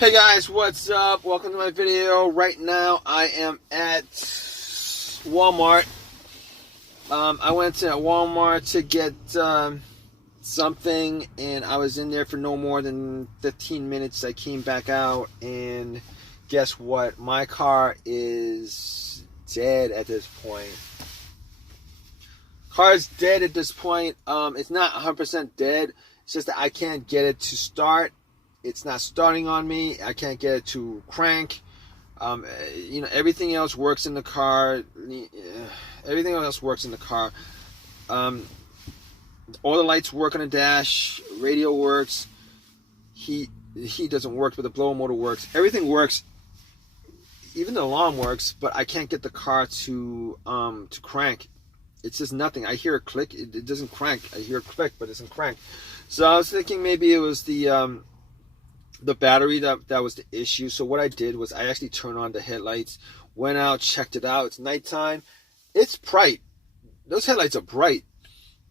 Hey guys, what's up? Welcome to my video. Right now I am at Walmart. I went to Walmart to get something, and I was in there for no more than 15 minutes. I came back out, and guess what? My car is dead at this point. Car's dead at this point. It's not 100% dead. It's just that I can't get it to start. It's not starting on me. I can't get it to crank. Everything else works in the car. Everything else works in the car. All the lights work on the dash. Radio works. Heat doesn't work, but the blower motor works. Everything works. Even the alarm works, but I can't get the car to crank. It's just nothing. I hear a click. It doesn't crank. I hear a click, but it doesn't crank. So I was thinking maybe it was the battery that was the issue. So what I did was I actually turned on the headlights, went out, checked it out. It's nighttime. It's bright. Those headlights are bright.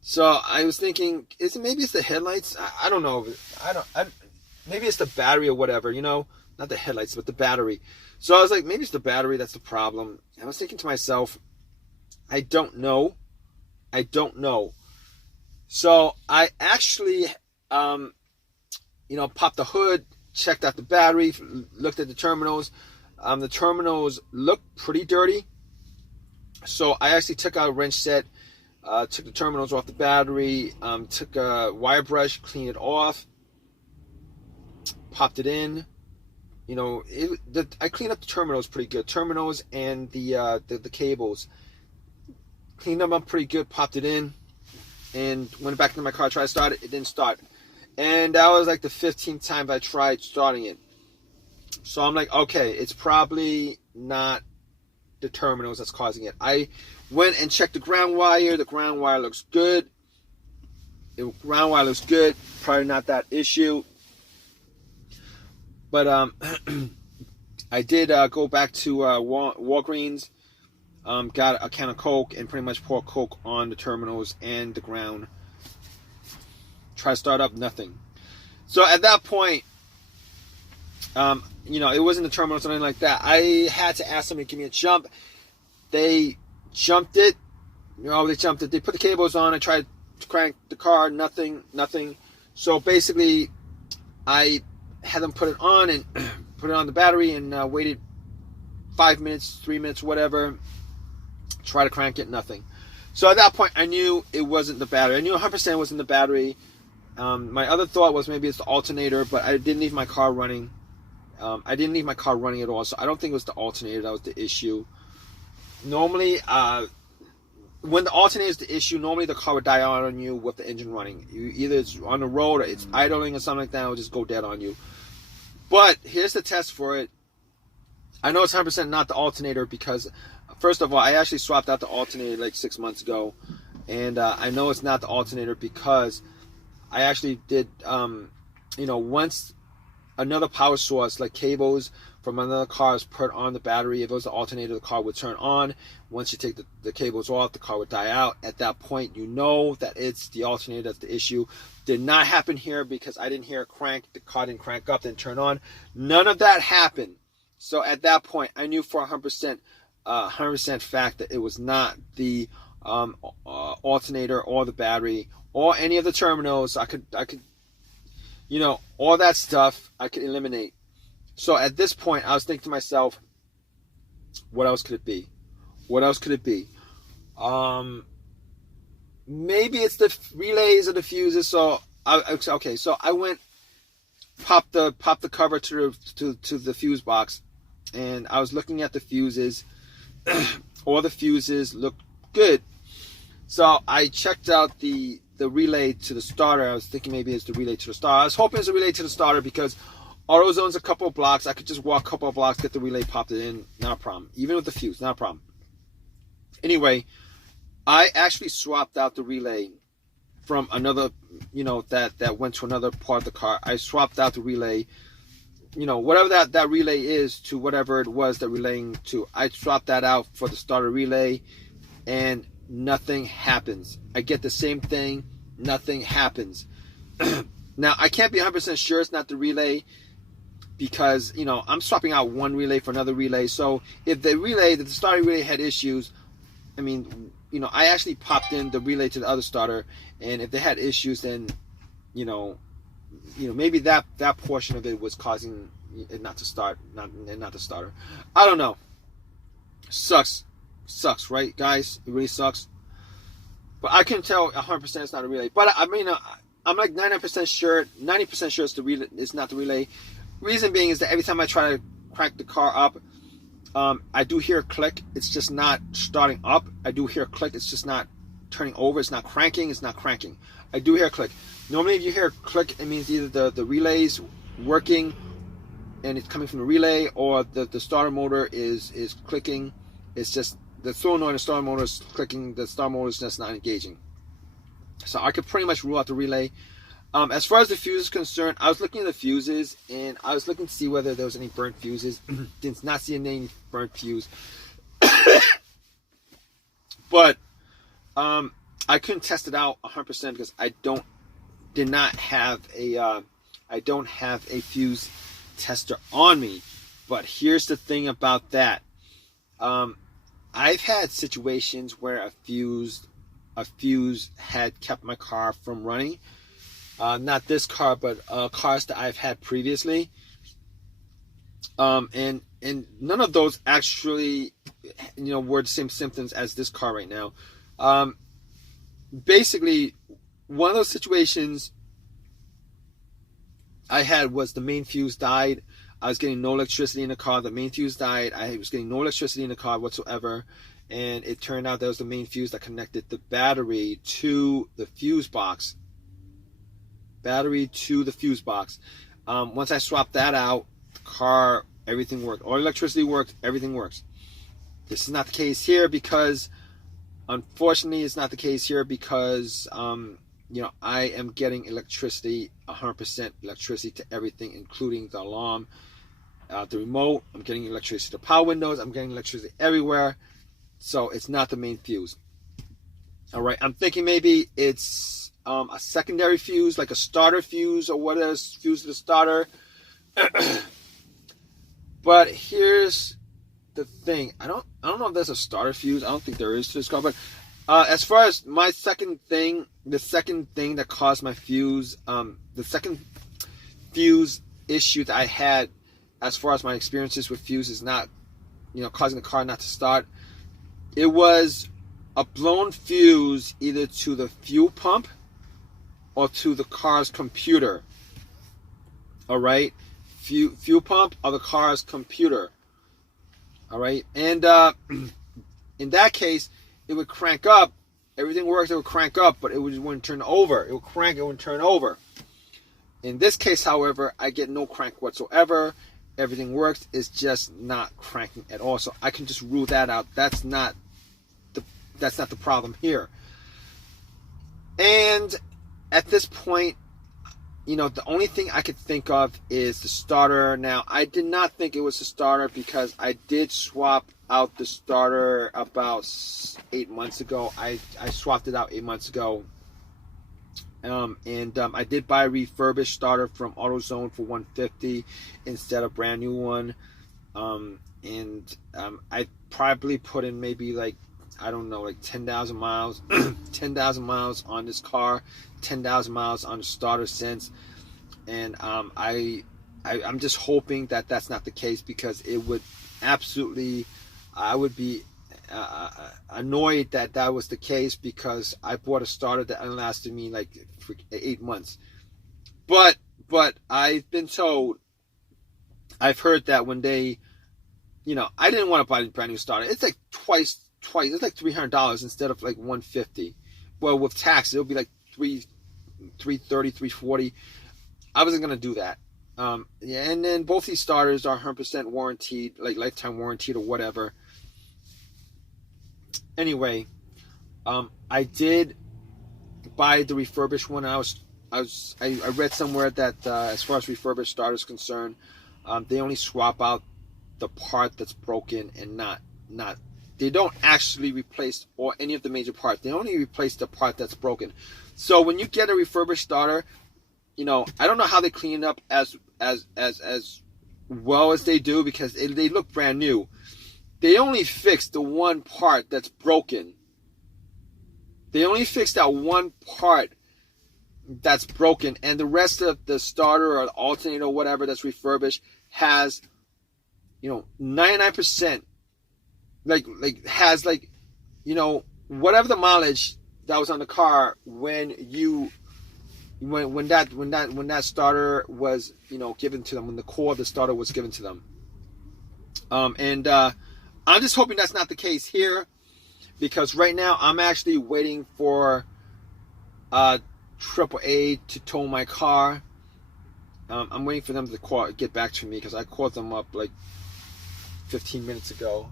So I was thinking, maybe it's the headlights? I don't know. Maybe it's the battery or whatever, not the headlights, but the battery. So I was like, maybe it's the battery that's the problem. I was thinking to myself, I don't know. So I actually, popped the hood, checked out the battery, looked at the terminals. The terminals look pretty dirty. So I actually took out a wrench set, took the terminals off the battery, took a wire brush, cleaned it off, popped it in. I cleaned up the terminals pretty good. Terminals and the cables. Cleaned them up pretty good, popped it in, and went back into my car, tried to start it. It didn't start. And that was like the 15th time I tried starting it. So I'm like, okay, it's probably not the terminals that's causing it. I went and checked the ground wire. The ground wire looks good. Probably not that issue. But I did go back to Walgreens. Got a can of Coke and pretty much poured Coke on the terminals and the ground. Try to start up, nothing. So at that point, it wasn't the terminals or anything like that. I had to ask somebody to give me a jump. They jumped it. They put the cables on. I tried to crank the car, nothing. So basically, I had them put it on and put it on the battery and waited 5 minutes, 3 minutes, whatever. Try to crank it, nothing. So at that point, I knew it wasn't the battery. I knew 100% it wasn't the battery. My other thought was maybe it's the alternator, but I didn't leave my car running. I didn't leave my car running at all, so I don't think it was the alternator that was the issue. Normally, when the alternator is the issue, normally the car would die out on you with the engine running. Either it's on the road or it's idling or something like that, it will just go dead on you. But here's the test for it. I know it's 100% not the alternator because, first of all, I actually swapped out the alternator like 6 months ago. And I know it's not the alternator because I actually did, once another power source, like cables from another car is put on the battery, if it was the alternator, the car would turn on. Once you take the cables off, the car would die out. At that point, you know that it's the alternator that's the issue. Did not happen here because I didn't hear a crank. The car didn't crank up, didn't turn on. None of that happened. So at that point, I knew for 100% fact that it was not the alternator or the battery or any of the terminals. I could all that stuff I could eliminate. So at this point, I was thinking to myself, what else could it be? Maybe it's the relays or the fuses. So I went, popped the cover to the fuse box, and I was looking at the fuses. All the fuses looked good. So I checked out the relay to the starter. I was thinking maybe it's the relay to the starter. I was hoping it's the relay to the starter because AutoZone's a couple of blocks. I could just walk a couple of blocks, get the relay, popped it in. Not a problem. Even with the fuse, not a problem. Anyway, I actually swapped out the relay from another, that went to another part of the car. I swapped out the relay, whatever that relay is to whatever it was that relaying to. I swapped that out for the starter relay, and nothing happens. I get the same thing, nothing happens. Now, I can't be 100% sure it's not the relay. because, you know, I'm swapping out one relay for another relay. So if the starter relay had issues, I mean, you know, I actually popped in the relay to the other starter, and if they had issues, then, you know, maybe that portion of it was causing it not to start, not the starter. I don't know. Sucks, right, guys? It really sucks. But I can tell 100% it's not a relay. But I mean, I'm like 90% sure it's the relay. It's not the relay. Reason being is that every time I try to crank the car up, I do hear a click. It's just not starting up. I do hear a click. It's just not turning over. It's not cranking. It's not cranking. I do hear a click. Normally, if you hear a click, it means either the relay's working and it's coming from the relay, or the starter motor is clicking. It's just the solenoid and the starter motor is clicking. The starter motor is just not engaging. So I could pretty much rule out the relay. As far as the fuse is concerned, I was looking at the fuses, and I was looking to see whether there was any burnt fuses. Did not see any burnt fuse. But I couldn't test it out 100% because I don't have a fuse tester on me. But here's the thing about that. I've had situations where a fuse had kept my car from running. Not this car, but cars that I've had previously. And none of those actually, were the same symptoms as this car right now. Basically, one of those situations I had was the main fuse died. I was getting no electricity in the car. The main fuse died. I was getting no electricity in the car whatsoever. And it turned out that was the main fuse that connected the battery to the fuse box. Once I swapped that out, the car, everything worked. All electricity worked. Everything works. This is not the case here because, unfortunately, it's not the case here because, I am getting electricity, 100% electricity to everything, including the alarm, the remote. I'm getting electricity to power windows. I'm getting electricity everywhere. So it's not the main fuse. All right. I'm thinking maybe it's a secondary fuse, like a starter fuse or whatever, fuse to the starter. But here's the thing. I don't know if there's a starter fuse. I don't think there is to this car. But as far as my the second thing that caused my fuse, the second fuse issue that I had, as far as my experiences with fuse, is not, causing the car not to start. It was a blown fuse either to the fuel pump or to the car's computer. All right, fuel pump or the car's computer. All right, and in that case, it would crank up. Everything works. It would crank up, but it wouldn't turn over. It would crank. It wouldn't turn over. In this case, however, I get no crank whatsoever. Everything works. It's just not cranking at all. So I can just rule that out. That's not the problem here. And at this point, the only thing I could think of is the starter. Now, I did not think it was the starter because I did swap out the starter about 8 months ago. I swapped it out 8 months ago. I did buy a refurbished starter from AutoZone for $150 instead of brand new one. I probably put in maybe like 10,000 miles, 10,000 miles on this car, 10,000 miles on the starter since. And I'm just hoping that that's not the case, because it would absolutely, I would be annoyed that was the case, because I bought a starter that lasted me like 8 months. But I've been told, I've heard that when they, I didn't want to buy a brand new starter. It's like twice. It's like $300 instead of like $150. Well, with tax, it'll be like $330, $340. I wasn't gonna do that. And then both these starters are 100% warranted, like lifetime warranted or whatever. Anyway, I did buy the refurbished one. I read somewhere that as far as refurbished starters concerned, they only swap out the part that's broken and not. They don't actually replace any of the major parts. They only replace the part that's broken. So when you get a refurbished starter, I don't know how they clean it up as well as they do, because they look brand new. They only fixed the one part that's broken. They only fixed that one part that's broken, and the rest of the starter or the alternator or whatever that's refurbished has, 99%, has whatever the mileage that was on the car when that starter was given to them, when the core of the starter was given to them. And I'm just hoping that's not the case here, because right now I'm actually waiting for AAA to tow my car. I'm waiting for them to get back to me, because I called them up like 15 minutes ago.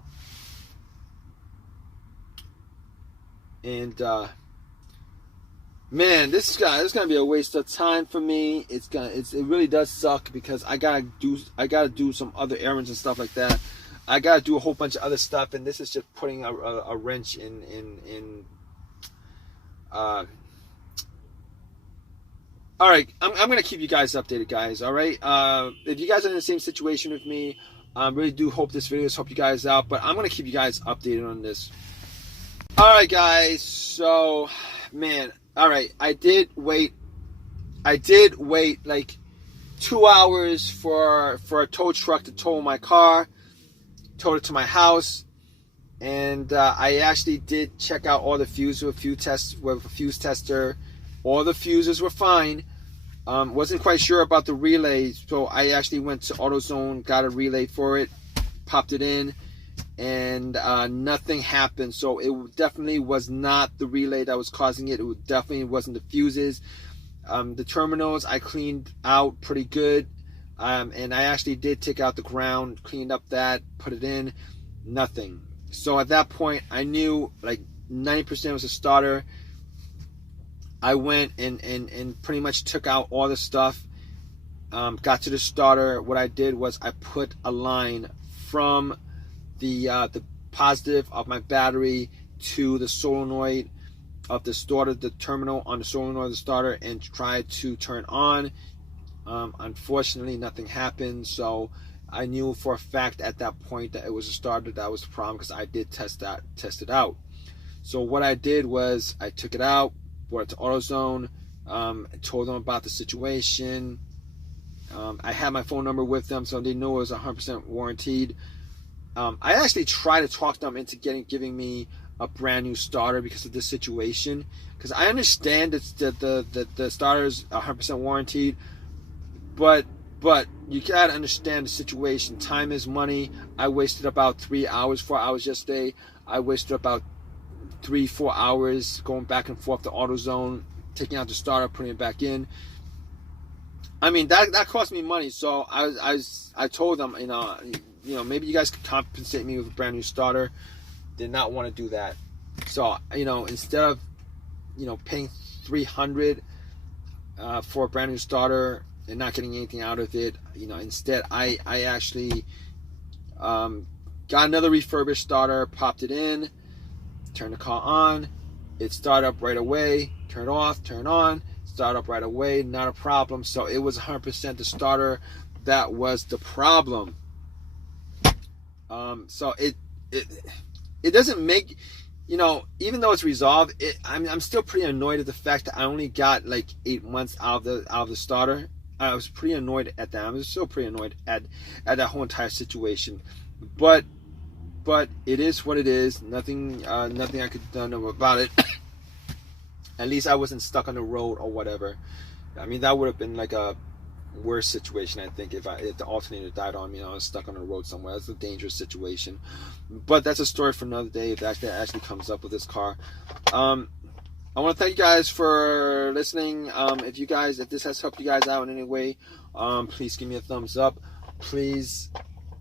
And man, this is gonna be a waste of time for me. It really does suck, because I gotta do some other errands and stuff like that. I gotta do a whole bunch of other stuff, and this is just putting a wrench in. All right, I'm gonna keep you guys updated, guys. All right, if you guys are in the same situation with me, I really do hope this video has helped you guys out. But I'm gonna keep you guys updated on this. All right, guys. So, man. All right, I did wait like 2 hours for a tow truck to tow my car, towed it to my house, and I actually did check out all the fuses with a fuse tester. All the fuses were fine. Wasn't quite sure about the relay, so I actually went to AutoZone, got a relay for it, popped it in, and nothing happened. So it definitely was not the relay that was causing it. It definitely wasn't the fuses. The terminals I cleaned out pretty good, and I actually did take out the ground, cleaned up that, put it in, nothing. So at that point I knew like 90% was a starter. I went and pretty much took out all the stuff, got to the starter. What I did was I put a line from the positive of my battery to the solenoid of the starter, the terminal on the solenoid of the starter, and tried to turn on. Unfortunately, nothing happened. So I knew for a fact at that point that it was a starter that was the problem, because I did test it out. So what I did was I took it out, brought it to AutoZone, told them about the situation. I had my phone number with them, so they knew it was 100% warranted. I actually tried to talk them into giving me a brand new starter because of this situation. Because I understand that the starter is 100% warranted, but you gotta understand the situation. Time is money. I wasted about 4 hours yesterday. I wasted about 3-4 hours going back and forth to AutoZone, taking out the starter, putting it back in. I mean, that cost me money. So I told them, maybe you guys could compensate me with a brand new starter. Did not want to do that. So, instead of, paying $300 for a brand new starter and not getting anything out of it, instead I actually got another refurbished starter, popped it in, turned the car on, it started up right away, turn off, turn on, start up right away, not a problem. So it was 100% the starter that was the problem. So it doesn't make, even though it's resolved, I'm still pretty annoyed at the fact that I only got like 8 months out of the starter. I was pretty annoyed at that. I was still pretty annoyed at that whole entire situation. But it is what it is. Nothing I could do about it. At least I wasn't stuck on the road or whatever. I mean, that would have been like a worse situation, I think, if the alternator died on me and I was stuck on the road somewhere. That's a dangerous situation. But that's a story for another day if that actually comes up with this car. I want to thank you guys for listening. If this has helped you guys out in any way, please give me a thumbs up. Please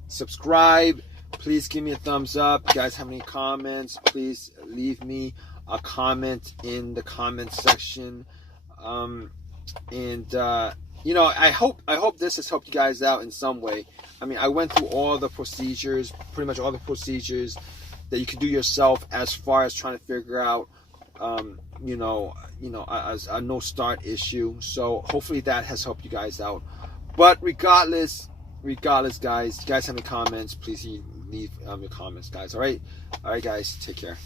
subscribe. Please give me a thumbs up. If you guys have any comments, please leave me a comment in the comment section. I hope this has helped you guys out in some way. I mean, I went through all the procedures, pretty much all the procedures that you could do yourself as far as trying to figure out, a no start issue. So hopefully that has helped you guys out. But regardless, regardless, guys, you guys have any comments, please leave your comments, guys. All right, guys, take care.